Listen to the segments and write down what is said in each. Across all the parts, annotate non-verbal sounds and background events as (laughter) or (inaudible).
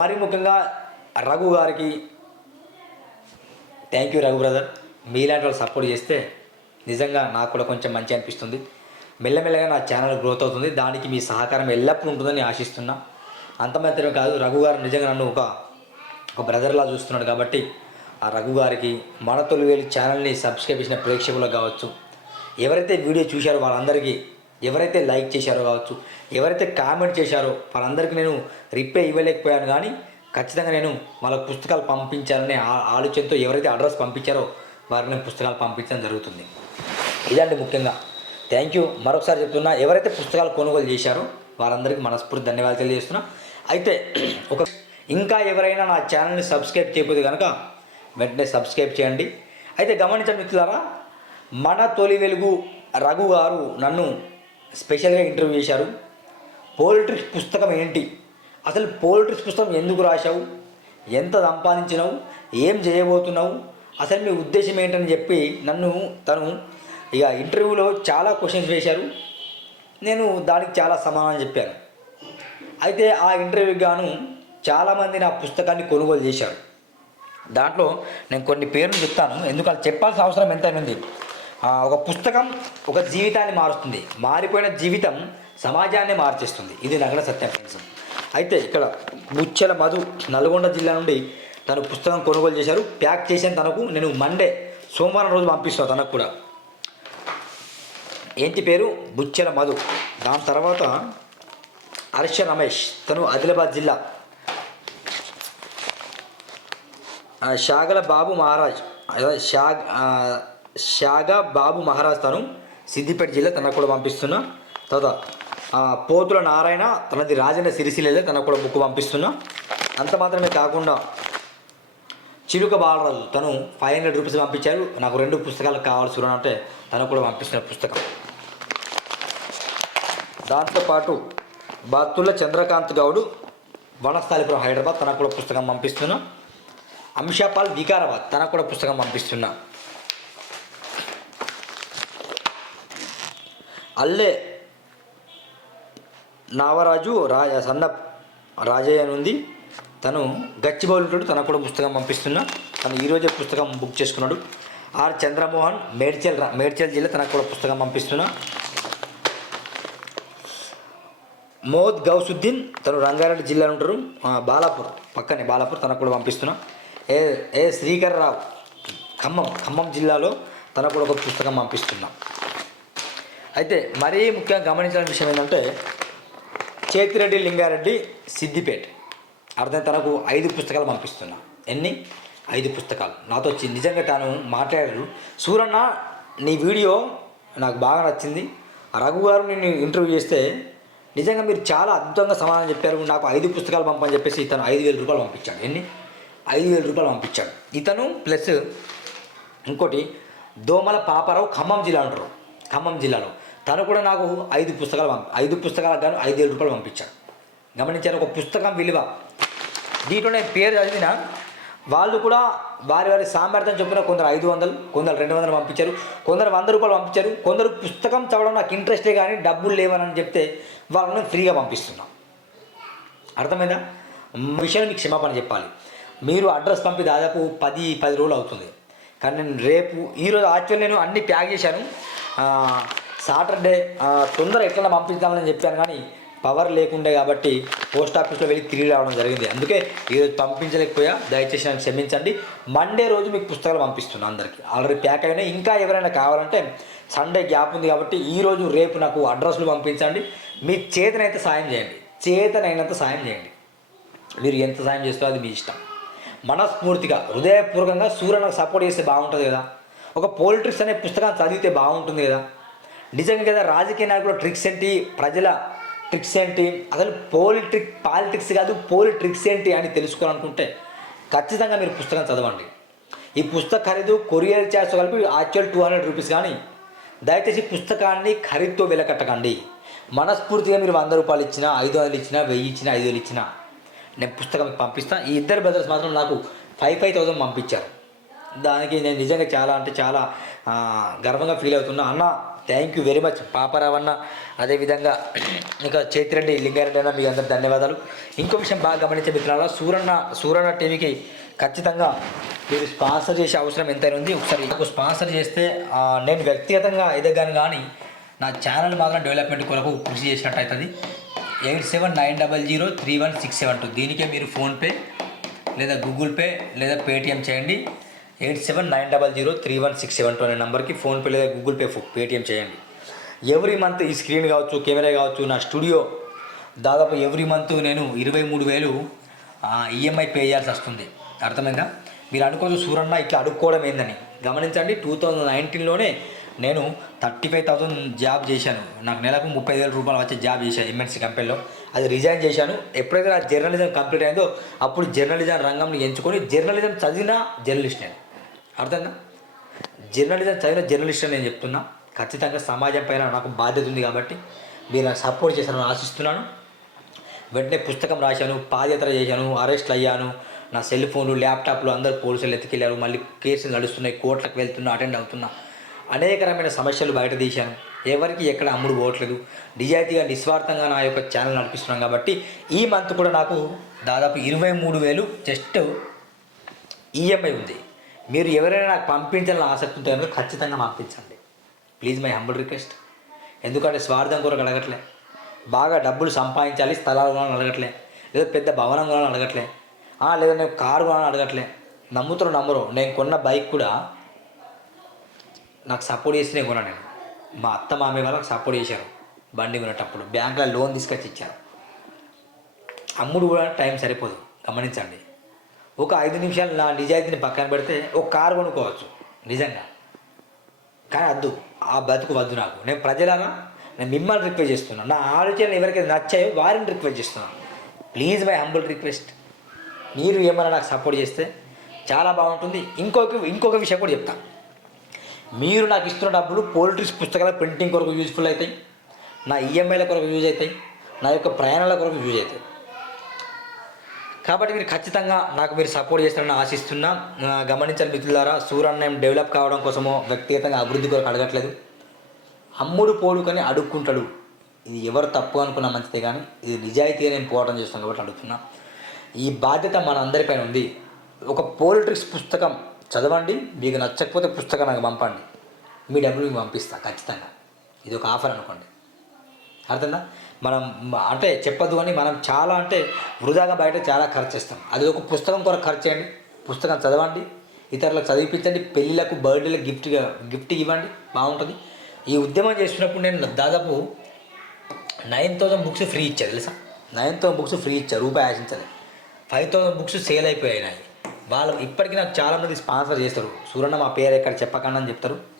మరి ముఖ్యంగా రఘు గారికి థ్యాంక్ యూ రఘు బ్రదర్ మీలాంటి వాళ్ళు సపోర్ట్ చేస్తే నిజంగా నాకు కూడా కొంచెం మంచి అనిపిస్తుంది. మెల్లమెల్లగా నా ఛానల్ గ్రోత్ అవుతుంది. దానికి మీ సహకారం ఎల్లప్పుడూ ఉంటుందని ఆశిస్తున్నా. అంత మాత్రమే కాదు రఘు గారు నిజంగా నన్ను ఒక ఒక బ్రదర్లా చూస్తున్నాడు కాబట్టి ఆ రఘు గారికి మన తొలివేలు ఛానల్ని సబ్స్క్రైబ్ చేసిన ప్రేక్షకులకు కావచ్చు. ఎవరైతే వీడియో చూశారో వాళ్ళందరికీ ఎవరైతే లైక్ చేశారో కావచ్చు ఎవరైతే కామెంట్ చేశారో వాళ్ళందరికీ నేను రిప్లై ఇవ్వలేకపోయాను కానీ ఖచ్చితంగా నేను వాళ్ళ పుస్తకాలు పంపించాలనే ఆ- ఆలోచనతో ఎవరైతే అడ్రస్ పంపించారో వారిని పుస్తకాలు పంపించడం జరుగుతుంది. ఇదండి ముఖ్యంగా. థ్యాంక్ యూ మరొకసారి చెప్తున్నా ఎవరైతే పుస్తకాలు కొనుగోలు చేశారో వారందరికీ మనస్ఫూర్తి ధన్యవాదాలు తెలియజేస్తున్నా. అయితే (clears throat) ఒక ఇంకా ఎవరైనా నా ఛానల్ని సబ్స్క్రైబ్ చేయకపోతే కనుక వెంటనే సబ్స్క్రైబ్ చేయండి. అయితే గమనించండి మిత్రులారా మన తొలి వెలుగు రఘు గారు నన్ను స్పెషల్గా ఇంటర్వ్యూ చేశారు. పోలిట్రిక్స్ పుస్తకం ఏంటి? అసలు పోలిట్రిక్స్ పుస్తకం ఎందుకు రాశావు? ఎంత సంపాదించినావు? ఏం చేయబోతున్నావు? అసలు మీ ఉద్దేశం ఏంటని చెప్పి నన్ను తను ఇక ఇంటర్వ్యూలో చాలా క్వశ్చన్స్ వేశారు. నేను దానికి చాలా సమాధానం చెప్పాను. అయితే ఆ ఇంటర్వ్యూకి గాను చాలామంది నా పుస్తకాన్ని కొనుగోలు చేశారు. దాంట్లో నేను కొన్ని పేర్లు చెప్తాను. ఎందుకంటే చెప్పాల్సిన అవసరం ఎంతైనా ఉంది. ఒక పుస్తకం ఒక జీవితాన్ని మారుస్తుంది. మారిపోయిన జీవితం సమాజాన్ని మార్చేస్తుంది. ఇది నగర సత్యం అయితే ఇక్కడ ముచ్చెల మధు నల్గొండ జిల్లా నుండి తను పుస్తకం కొనుగోలు చేశారు. ప్యాక్ చేసిన తనకు నేను మండే సోమవారం రోజు పంపిస్తాను తనకు కూడా. ఏంటి పేరు? బుచ్చెల మధు. దాని తర్వాత హర్ష రమేష్ తను ఆదిలాబాద్ జిల్లా. షాగల బాబు మహారాజ్ షాగ్ షాగా బాబు మహారాజ్ తను సిద్దిపేట జిల్లా తనకు కూడా పంపిస్తున్నా. తర్వాత పోతుల నారాయణ తనది రాజన్న సిరిసిలే తనకు కూడా బుక్ పంపిస్తున్నా. అంత మాత్రమే కాకుండా చిలుక బాలరాజు తను ఫైవ్ హండ్రెడ్ రూపీస్ పంపించారు. నాకు రెండు పుస్తకాలు కావాల్సి అంటే తనకు కూడా పంపిస్తున్న పుస్తకం. దాంతోపాటు భక్తుల చంద్రకాంత్ గౌడు వనస్థాలిపురం హైదరాబాద్ తనకు కూడా పుస్తకం పంపిస్తున్నా. అంశాపాల్ వికారాబాద్ తనకు కూడా పుస్తకం పంపిస్తున్నా. అల్లే నావరాజు రాజ సన్న రాజయ్య అని ఉంది తను గచ్చిబౌలి తనకు కూడా పుస్తకం పంపిస్తున్నా. తను ఈరోజే పుస్తకం బుక్ చేసుకున్నాడు. ఆర్ చంద్రమోహన్ మేడ్చల్ రా- మేడ్చల్ జిల్లా తనకు కూడా పుస్తకం పంపిస్తున్నా. మోద్ గౌసుద్దీన్ తను రంగారెడ్డి జిల్లాలో ఉంటారు. బాలాపూర్ పక్కనే బాలాపూర్ తనకు కూడా పంపిస్తున్నా. ఏ ఏ శ్రీకర్ రావు ఖమ్మం ఖమ్మం జిల్లాలో తనకు కూడా ఒక పుస్తకం పంపిస్తున్నా. అయితే మరీ ముఖ్యంగా గమనించాల్సిన విషయం ఏంటంటే చేతిరెడ్డి లింగారెడ్డి సిద్దిపేట్. అర్థం తనకు ఐదు పుస్తకాలు పంపిస్తున్నా. ఎన్ని? ఐదు పుస్తకాలు. నాతో వచ్చి నిజంగా తాను మాట్లాడారు. సూరన్న నీ వీడియో నాకు బాగా నచ్చింది. రఘు గారు నేను ఇంటర్వ్యూ చేస్తే నిజంగా మీరు చాలా అద్భుతంగా సమాధానం చెప్పారు. నాకు ఐదు పుస్తకాలు పంపని చెప్పేసి ఇతను ఐదు వేల రూపాయలు పంపించాడు. ఎన్ని? ఐదు వేల రూపాయలు పంపించాడు. ఇతను ప్లస్ ఇంకోటి దోమల పాపారావు ఖమ్మం జిల్లా అంటారు. ఖమ్మం జిల్లాలో. తను కూడా నాకు ఐదు పుస్తకాలు పంపి ఐదు పుస్తకాలకు గాను ఐదు వేల రూపాయలు పంపించాడు. గమనించారు ఒక పుస్తకం విలువ. దీంట్లో నేను పేరు చదివిన వాళ్ళు కూడా వారి వారి సామర్థ్యం చొప్పున కొందరు ఐదు వందలు కొందరు రెండు వందలు పంపించారు కొందరు వంద రూపాయలు పంపించారు. కొందరు పుస్తకం చదవడం నాకు ఇంట్రెస్టే కానీ డబ్బులు లేవని చెప్తే వాళ్ళని ఫ్రీగా పంపిస్తున్నాం. అర్థమైందా? విషయం మీకు క్షమాపణ చెప్పాలి. మీరు అడ్రస్ పంపి దాదాపు పది పది రోజులు అవుతుంది. కానీ నేను రేపు ఈరోజు యాక్చువల్ నేను అన్ని ప్యాక్ చేశాను. సాటర్డే తొందర ఎట్లా పంపించాలని చెప్పాను కానీ పవర్ లేకుండే కాబట్టి పోస్ట్ ఆఫీస్లో వెళ్ళి తిరిగి రావడం జరిగింది. అందుకే ఈరోజు పంపించలేకపోయా. దయచేసి నన్ను క్షమించండి. మండే రోజు మీకు పుస్తకాలు పంపిస్తున్నాను అందరికీ. ఆల్రెడీ ప్యాక్ అయినాయి. ఇంకా ఎవరైనా కావాలంటే సండే గ్యాప్ ఉంది కాబట్టి ఈరోజు రేపు నాకు అడ్రస్లు పంపించండి. మీ చేతనైతే సాయం చేయండి. చేతనైనంత సాయం చేయండి. మీరు ఎంత సాయం చేస్తారో అది మీ ఇష్టం. మనస్ఫూర్తిగా హృదయపూర్వకంగా సూర్యనకు సపోర్ట్ చేస్తే బాగుంటుంది కదా. ఒక పోలిటిక్స్ అనే పుస్తకాన్ని చదివితే బాగుంటుంది కదా. నిజంగా కదా రాజకీయ నాయకుల ట్రిక్స్ ఏంటి ప్రజల ట్రిక్స్ ఏంటి అసలు పోలిట్రిక్ పాలిటిక్స్ కాదు పోలిట్రిక్స్ ఏంటి అని తెలుసుకోవాలనుకుంటే ఖచ్చితంగా మీరు పుస్తకం చదవండి. ఈ పుస్తక ఖరీదు కొరియర్ ఛార్జ్ కలిపి యాక్చువల్ టూ హండ్రెడ్ రూపీస్ కానీ దయచేసి పుస్తకాన్ని ఖరీదుతో వెలకట్టకండి. మనస్ఫూర్తిగా మీరు వంద రూపాయలు ఇచ్చినా ఐదు వందలు ఇచ్చినా వెయ్యి ఇచ్చినా ఐదు వేలు ఇచ్చినా నేను పుస్తకం పంపిస్తాను ఈ ఇద్దరు బ్రదర్స్ మాత్రం నాకు ఫైవ్ ఫైవ్ థౌసండ్ పంపించారు. దానికి నేను నిజంగా చాలా అంటే చాలా గర్వంగా ఫీల్ అవుతున్నా. అన్న thank you very much Paparao అన్న అదేవిధంగా ఇంకా చేతిరెడ్డి లింగారెడ్డి అన్న మీకు అందరు ధన్యవాదాలు. ఇంకో విషయం బాగా గమనించే మిత్రుల సూరన్న సూరన్న టీవీకి ఖచ్చితంగా మీరు స్పాన్సర్ చేసే అవసరం ఎంతైనా ఉంది. ఒకసారి నాకు స్పాన్సర్ చేస్తే నేను వ్యక్తిగతంగా ఎదగాను కానీ నా ఛానల్ మాత్రం డెవలప్మెంట్ కొరకు కృషి చేసినట్టు అవుతుంది. Eight seven nine double zero three one six seven two. దీనికే మీరు ఫోన్పే లేదా గూగుల్ పే లేదా పేటిఎం చేయండి. Eight seven nine double zero three one six seven two అనే నెంబర్కి ఫోన్పే లేదా గూగుల్ పే పేటిఎం చేయండి. ఎవ్రీ మంత్ ఈ స్క్రీన్ కావచ్చు కెమెరా కావచ్చు నా స్టూడియో దాదాపు ఎవ్రీ మంత్ నేను ఇరవై మూడు వేలు ఈఎంఐ పే చేయాల్సి వస్తుంది. అర్థమైందా? మీరు అనుకోవచ్చు సూరన్న ఇట్లా అడుక్కోవడం ఏందని. గమనించండి టూ థౌజండ్ నైన్టీన్లోనే నేను థర్టీ ఫైవ్ థౌసండ్ జాబ్ చేశాను. నాకు నెలకు ముప్పై వేల రూపాయలు వచ్చే జాబ్ చేశాను ఎంఎన్సీ కంపెనీలో. అది రిజైన్ చేశాను. ఎప్పుడైతే నా జర్నలిజం కంప్లీట్ అయిందో అప్పుడు జర్నలిజం రంగంని ఎంచుకొని జర్నలిజం చదివిన జర్నలిస్ట్ నేను. అర్థంగా? జర్నలిజం చదివిన జర్నలిస్ట్ నేను చెప్తున్నా ఖచ్చితంగా సమాజం పైన నాకు బాధ్యత ఉంది కాబట్టి మీరు నాకు సపోర్ట్ చేశారని ఆశిస్తున్నాను. వెంటనే పుస్తకం రాశాను పాదయాత్ర చేశాను అరెస్ట్లు అయ్యాను. నా సెల్ ఫోన్లు ల్యాప్టాప్లు అందరు పోలీసులు ఎత్తుకెళ్ళారు. మళ్ళీ కేసులు నడుస్తున్నాయి కోర్టులకు వెళ్తున్నా అటెండ్ అవుతున్నా. అనేక రకమైన సమస్యలు బయట తీశాను. ఎవరికి ఎక్కడ అమ్ముడు పోవట్లేదు. నిజాయితీగా నిస్వార్థంగా నా యొక్క ఛానల్ నడిపిస్తున్నాను కాబట్టి ఈ మంత్ కూడా నాకు దాదాపు ఇరవై మూడు వేలు జస్ట్ ఈఎంఐ ఉంది. మీరు ఎవరైనా నాకు పంపించాలని ఆసక్తి ఉంటే కనుక ఖచ్చితంగా పంపించండి ప్లీజ్ మై హంబుల్ రిక్వెస్ట్. ఎందుకంటే స్వార్థం కొరకు అడగట్లే. బాగా డబ్బులు సంపాదించాలి స్థలాలు కొనాలని అడగట్లే. లేదా పెద్ద భవనం కొనాలని అడగట్లే. లేదా నేను కారు కొనాలని అడగట్లే. నమ్ముతారు నమ్మరు. నేను కొన్న బైక్ కూడా నాకు సపోర్ట్ చేసినే కొన్నా నేను. మా అత్త మామయ్య వాళ్ళకి సపోర్ట్ చేశారు బండి కొనేటప్పుడు. బ్యాంకులో లోన్ తీసుకొచ్చి ఇచ్చారు. అమ్ముడు కూడా టైం సరిపోదు. గమనించండి. ఒక ఐదు నిమిషాలు నా నిజాయితీని పక్కన పెడితే ఒక కారు కొనుక్కోవచ్చు నిజంగా. కానీ వద్దు ఆ బతుకు వద్దు నాకు. నేను ప్రజలనా? నేను మిమ్మల్ని రిక్వెస్ట్ చేస్తున్నాను నా ఆలోచనలు ఎవరికైతే నచ్చాయో వారిని రిక్వెస్ట్ చేస్తున్నాను ప్లీజ్ మై హంబుల్ రిక్వెస్ట్ మీరు ఏమైనా నాకు సపోర్ట్ చేస్తే చాలా బాగుంటుంది. ఇంకొక ఇంకొక విషయం కూడా చెప్తాను మీరు నాకు ఇస్తున్న డబ్బులు పోలిటిక్స్ పుస్తకాల ప్రింటింగ్ కొరకు యూజ్ఫుల్ అవుతాయి. నా ఈఎంఐల కొరకు యూజ్ అవుతాయి. నా యొక్క ప్రయాణాల కొరకు యూజ్ అవుతాయి. కాబట్టి మీరు ఖచ్చితంగా నాకు మీరు సపోర్ట్ చేస్తారని ఆశిస్తున్నా. గమనించాలి మిత్రులారా సూర్యన్నం డెవలప్ కావడం కోసమో వ్యక్తిగతంగా అభివృద్ధి కొరకు అడగట్లేదు. అమ్ముడు పోడు కానీ అడుక్కుంటాడు. ఇది ఎవరు తప్పు అనుకున్నా మంచిదే కానీ ఇది నిజాయితీగా నేను పోవడం చేస్తాను కాబట్టి అడుగుతున్నా. ఈ బాధ్యత మన అందరిపైన ఉంది. ఒక పోలిటిక్స్ పుస్తకం చదవండి మీకు నచ్చకపోతే పుస్తకం నాకు పంపండి. మీ డబ్బులు మీకు పంపిస్తా ఖచ్చితంగా. ఇది ఒక ఆఫర్ అనుకోండి. అర్థందా? మనం అంటే చెప్పదు అని మనం చాలా అంటే వృధాగా బయట చాలా ఖర్చు చేస్తాం. అది ఒక పుస్తకం కొరకు ఖర్చు చేయండి. పుస్తకం చదవండి. ఇతరులకు చదివించండి పెళ్ళిళ్ళకు బర్త్డేలకు గిఫ్ట్గా గిఫ్ట్ ఇవ్వండి. బాగుంటుంది. ఈ ఉద్యమం చేసినప్పుడు నేను దాదాపు నైన్ థౌసండ్ బుక్స్ ఫ్రీ ఇచ్చారు తెలుసా? నైన్ థౌసండ్ బుక్స్ ఫ్రీ ఇచ్చారు రూపాయి ఆశించాలి. ఫైవ్ థౌసండ్ బుక్స్ సేల్ అయిపోయాయి వాళ్ళు ఇప్పటికీ నాకు చాలామంది స్పాన్సర్ చేస్తారు. సూరన్న మా పేరు ఎక్కడ చెప్పకండి అని చెప్తారు.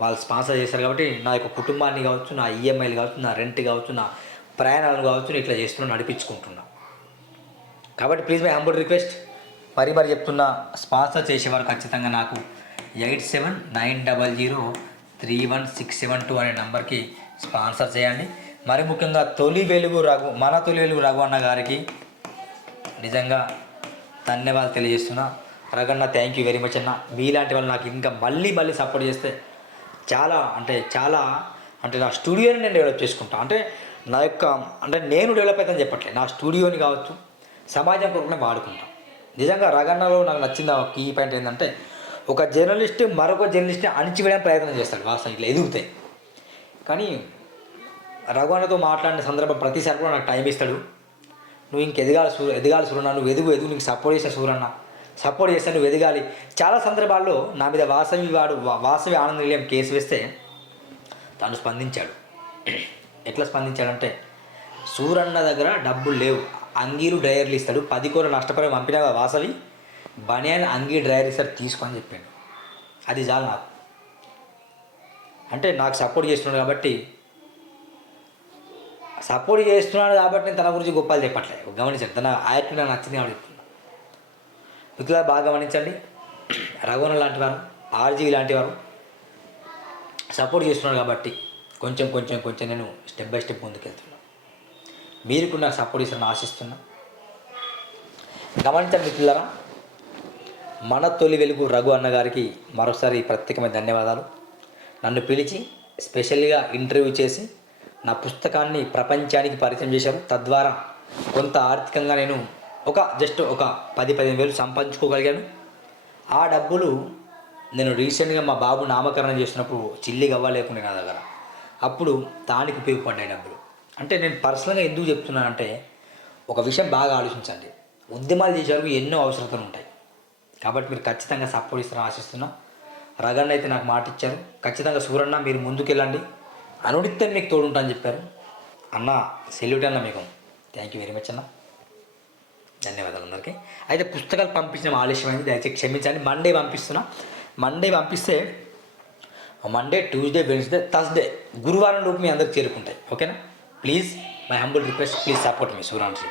వాళ్ళు స్పాన్సర్ చేస్తారు కాబట్టి నా యొక్క కుటుంబాన్ని కావచ్చు నా ఈఎంఐలు కావచ్చు నా రెంట్ కావచ్చు నా ప్రయాణాలు కావచ్చు నేను ఇట్లా చేస్తున్నా నడిపించుకుంటున్నా. కాబట్టి ప్లీజ్ మై హంబుల్ రిక్వెస్ట్. మరి మరి చెప్తున్నా స్పాన్సర్ చేసేవారు ఖచ్చితంగా నాకు eight seven nine double zero three one six seven two అనే నెంబర్కి స్పాన్సర్ చేయండి. మరి ముఖ్యంగా తొలి వెలుగు రఘు మన తొలి వెలుగు రఘు అన్న గారికి నిజంగా ధన్యవాదాలు తెలియజేస్తున్నా. Raghanna thank you very much అన్న. మీలాంటి వాళ్ళు నాకు ఇంకా మళ్ళీ మళ్ళీ సపోర్ట్ చేస్తే చాలా అంటే చాలా అంటే నా స్టూడియోని నేను డెవలప్ చేసుకుంటా. అంటే నా యొక్క అంటే నేను డెవలప్ అవుతాను చెప్పట్లేదు. నా స్టూడియోని కావచ్చు సమాజం కొరకు వాడుకుంటాను నిజంగా రగన్నలో నాకు నచ్చిన ఒక కీ పాయింట్ ఏంటంటే ఒక జర్నలిస్ట్ మరొక జర్నలిస్ట్ని అణిచివేయడానికి ప్రయత్నం చేస్తాడు. వాస్తవం ఇట్లా ఎదుగుతాయి. కానీ రఘువన్నతో మాట్లాడిన సందర్భం ప్రతిసారి కూడా నాకు టైం ఇస్తాడు. నువ్వు ఇంక ఎదగాలి సూ ఎదగాలి సూరన్న నువ్వు ఎదుగు ఎదుగు నీకు సపోర్ట్ చేసిన సూరన్న. సపోర్ట్ చేస్తే నువ్వు ఎదగాలి చాలా సందర్భాల్లో నా మీద వాసవి వాడు వా- వాసవి ఆనంద నిలయం కేసు వేస్తే తను స్పందించాడు. ఎట్లా స్పందించాడంటే సూరన్న దగ్గర డబ్బులు లేవు అంగీలు డ్రైవర్లు ఇస్తాడు పది కూర నష్టపరి పంపినా వాసవి? బనియాన్ అంగీ డ్రైవర్ ఇస్తాడు తీసుకొని చెప్పాడు. అది చాలు నాకు. అంటే నాకు సపోర్ట్ చేస్తున్నాడు కాబట్టి సపోర్ట్ చేస్తున్నాడు కాబట్టి నేను తన గురించి గొప్పలు చెప్పట్లేదు. గమనించండి తన యాక్టివ్ నాకు నచ్చింది కాబట్టి. చెప్తున్నా బాగా గమనించండి. రఘువన లాంటి వారు ఆర్జీ లాంటి వారు సపోర్ట్ చేస్తున్నారు కాబట్టి కొంచెం కొంచెం కొంచెం నేను స్టెప్ బై స్టెప్ ముందుకెళ్తున్నాను మీరు కూడా నాకు సపోర్ట్ చేస్తారని ఆశిస్తున్నా. గమనించండి మిత్రులారా మన తొలి వెలుగు రఘు అన్న గారికి ప్రత్యేకమైన ధన్యవాదాలు. నన్ను పిలిచి స్పెషల్గా ఇంటర్వ్యూ చేసి నా పుస్తకాన్ని ప్రపంచానికి పరిచయం చేశారు. తద్వారా కొంత ఆర్థికంగా నేను ఒక జస్ట్ ఒక పది పదిహేను వేలు సంపాదించుకోగలిగాను. ఆ డబ్బులు నేను రీసెంట్గా మా బాబు నామకరణం చేసినప్పుడు చిల్లి గవ్వ లేకుండా నా దగ్గర. అప్పుడు దానికి ఉపయోగపడ్డాయి డబ్బులు. అంటే నేను పర్సనల్గా ఎందుకు చెప్తున్నానంటే ఒక విషయం బాగా ఆలోచించండి. ఉద్యమాలు చేసేవారికి ఎన్నో అవసరతలు ఉంటాయి. కాబట్టి మీరు ఖచ్చితంగా సపోర్ట్ ఇస్తారని ఆశిస్తున్నా. రగన్న అయితే నాకు మాట ఇచ్చారు. ఖచ్చితంగా సూరన్న మీరు ముందుకెళ్ళండి. అనుడితే మీకు తోడుంటా అని చెప్పారు. అన్న సెల్యూట్ అన్న మీకు. థ్యాంక్ యూ వెరీ మచ్ అన్న. ధన్యవాదాలు అందరికీ అయితే పుస్తకాలు పంపించడం ఆలస్యమైంది దయచేసి క్షమించండి. మండే పంపిస్తున్నా. మండే పంపిస్తే మండే ట్యూస్డే వెన్స్డే థర్స్డే గురువారం లోపు మీ అందరికి చేరుకుంటాయి. ఓకేనా please my humble request please support me Suran Shri